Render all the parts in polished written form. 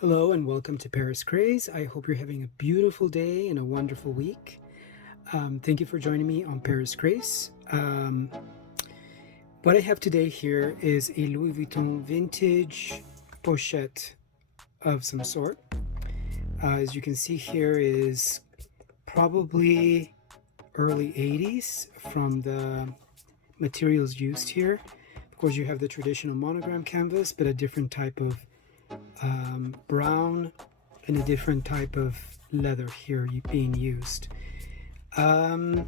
Hello and welcome to Paris Craze. I hope you're having a beautiful day and a wonderful week. Thank you for joining me on Paris Craze. What I have today here is a Louis Vuitton vintage pochette of some sort. As you can see here is probably early 80s from the materials used here. Of course, you have the traditional monogram canvas, but a different type of brown and a different type of leather here being used. The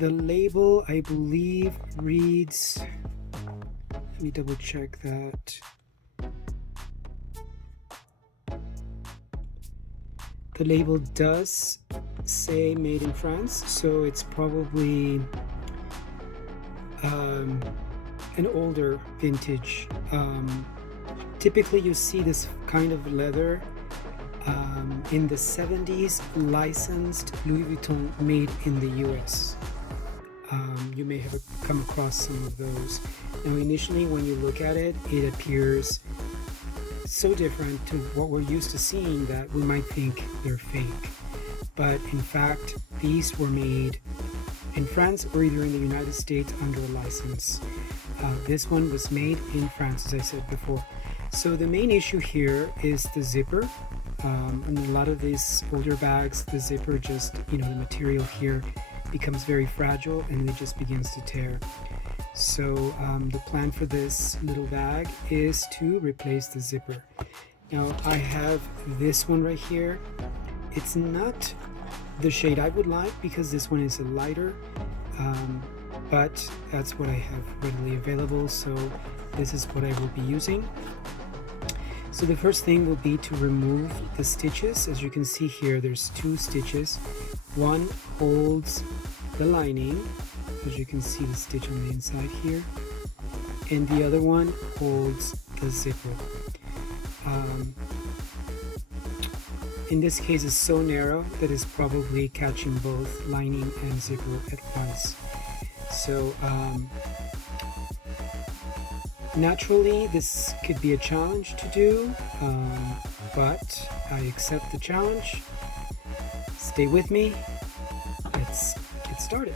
label, I believe, reads, let me double check that. The label does say made in France, so it's probably an older vintage. Typically you see this kind of leather in the 70s, licensed Louis Vuitton made in the US. You may have come across some of those. Now initially when you look at it, it appears so different to what we're used to seeing that we might think they're fake. But in fact, these were made in France or either in the United States under a license. This one was made in France, as I said before. So the main issue here is the zipper. In a lot of these older bags, the zipper just, the material here becomes very fragile and it just begins to tear. So the plan for this little bag is to replace the zipper. Now I have this one right here. It's not the shade I would like because this one is a lighter, but that's what I have readily available, so this is what I will be using. So the first thing will be to remove the stitches. As you can see here, there's two stitches. One holds the lining, as you can see the stitch on the inside here, and the other one holds the zipper. In this case, it's so narrow that it's probably catching both lining and zipper at once. So naturally, this could be a challenge to do, but I accept the challenge. Stay with me. Let's get started.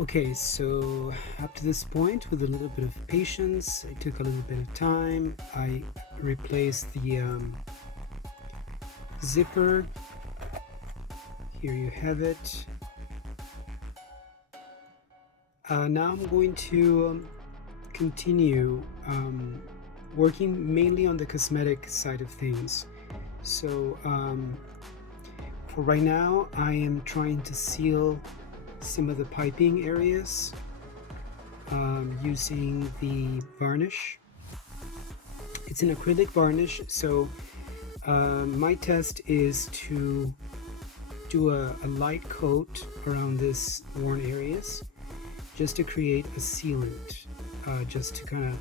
Okay, so up to this point, with a little bit of patience, I took a little bit of time. I replaced the zipper. Here you have it. Now I'm going to continue working mainly on the cosmetic side of things. So for right now, I am trying to seal some of the piping areas using the varnish. It's an acrylic varnish, so my test is to do a light coat around this worn areas just to create a sealant, just to kind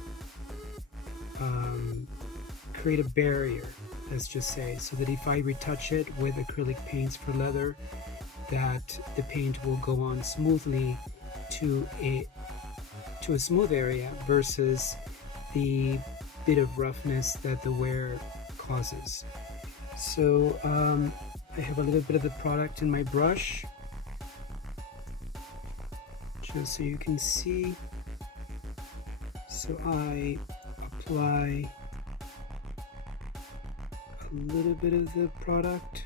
of create a barrier, let's just say, so that if I retouch it with acrylic paints for leather, that the paint will go on smoothly to a smooth area versus the bit of roughness that the wear causes. So I have a little bit of the product in my brush, just so you can see. So I apply a little bit of the product.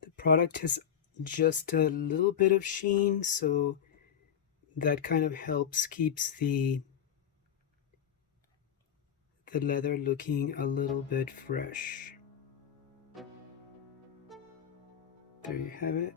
The product has just a little bit of sheen, so that kind of helps keeps the leather looking a little bit fresh. There you have it.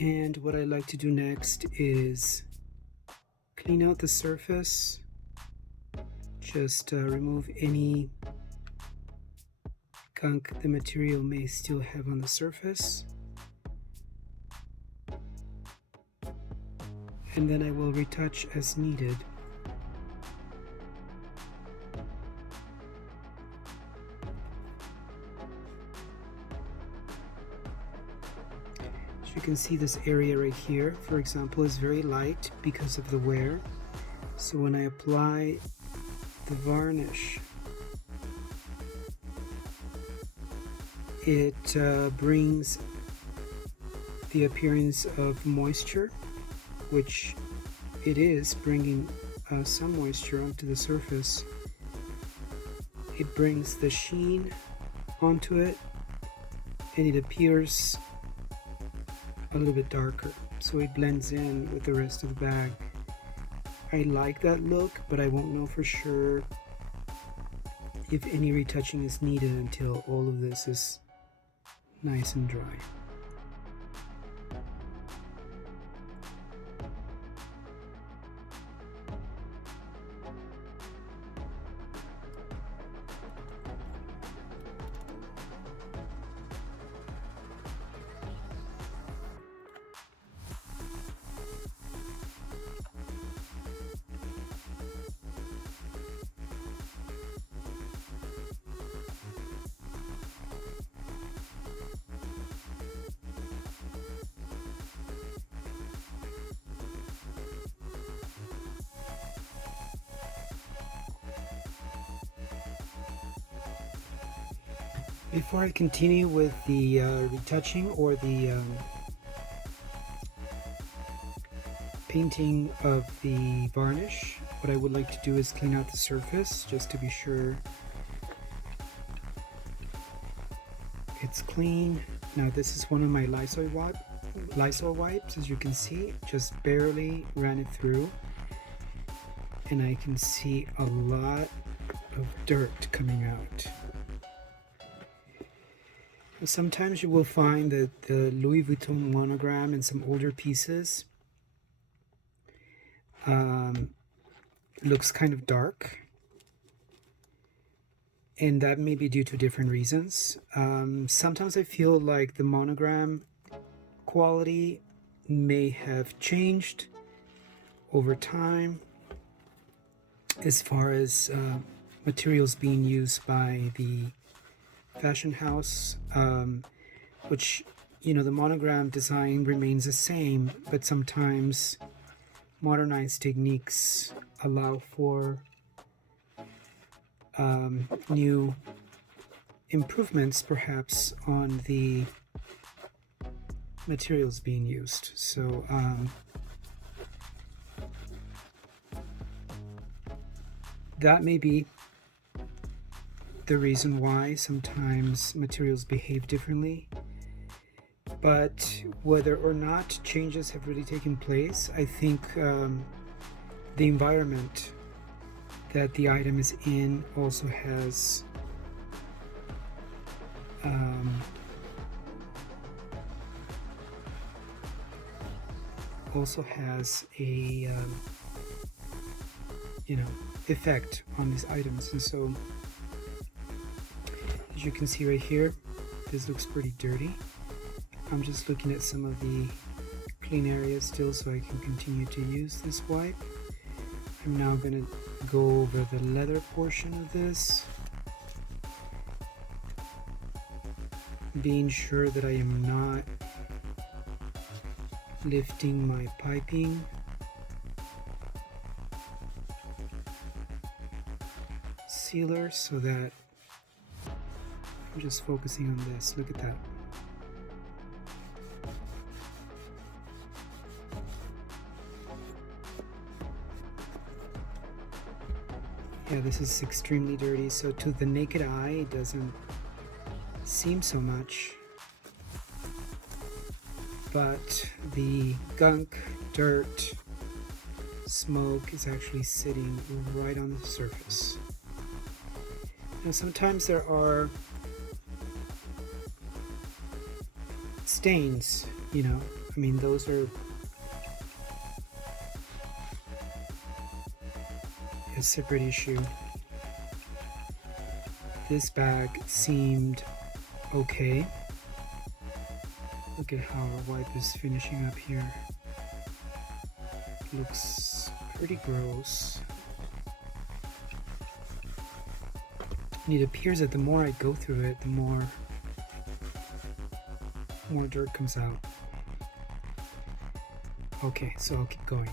And what I like to do next is clean out the surface. Just remove any gunk the material may still have on the surface. And then I will retouch as needed. As you can see, this area right here, for example, is very light because of the wear. So when I apply the varnish, it brings the appearance of moisture, which it is bringing some moisture onto the surface. It brings the sheen onto it, and it appears a little bit darker, so it blends in with the rest of the bag. I like that look, but I won't know for sure if any retouching is needed until all of this is nice and dry. Before I continue with the retouching or the painting of the varnish, what I would like to do is clean out the surface just to be sure it's clean. Now this is one of my Lysol wipes, as you can see, just barely ran it through, and I can see a lot of dirt coming out. Sometimes you will find that the Louis Vuitton monogram in some older pieces looks kind of dark, and that may be due to different reasons. Sometimes I feel like the monogram quality may have changed over time as far as materials being used by the fashion house, which, you know, the monogram design remains the same, but sometimes modernized techniques allow for new improvements perhaps on the materials being used. So that may be the reason why sometimes materials behave differently. But whether or not changes have really taken place, I think the environment that the item is in also has a effect on these items. And so, as you can see right here, this looks pretty dirty. I'm just looking at some of the clean areas still so I can continue to use this wipe. I'm now going to go over the leather portion of this, being sure that I am not lifting my piping. Sealer, so that I'm just focusing on this. Look at that. Yeah, this is extremely dirty, so to the naked eye it doesn't seem so much, but the gunk, dirt, smoke is actually sitting right on the surface. Now sometimes there are stains, you know, I mean those are a separate issue. This bag seemed okay. Look at how our wipe is finishing up here. Looks pretty gross. And it appears that the more I go through it, the more dirt comes out. Okay, so I'll keep going.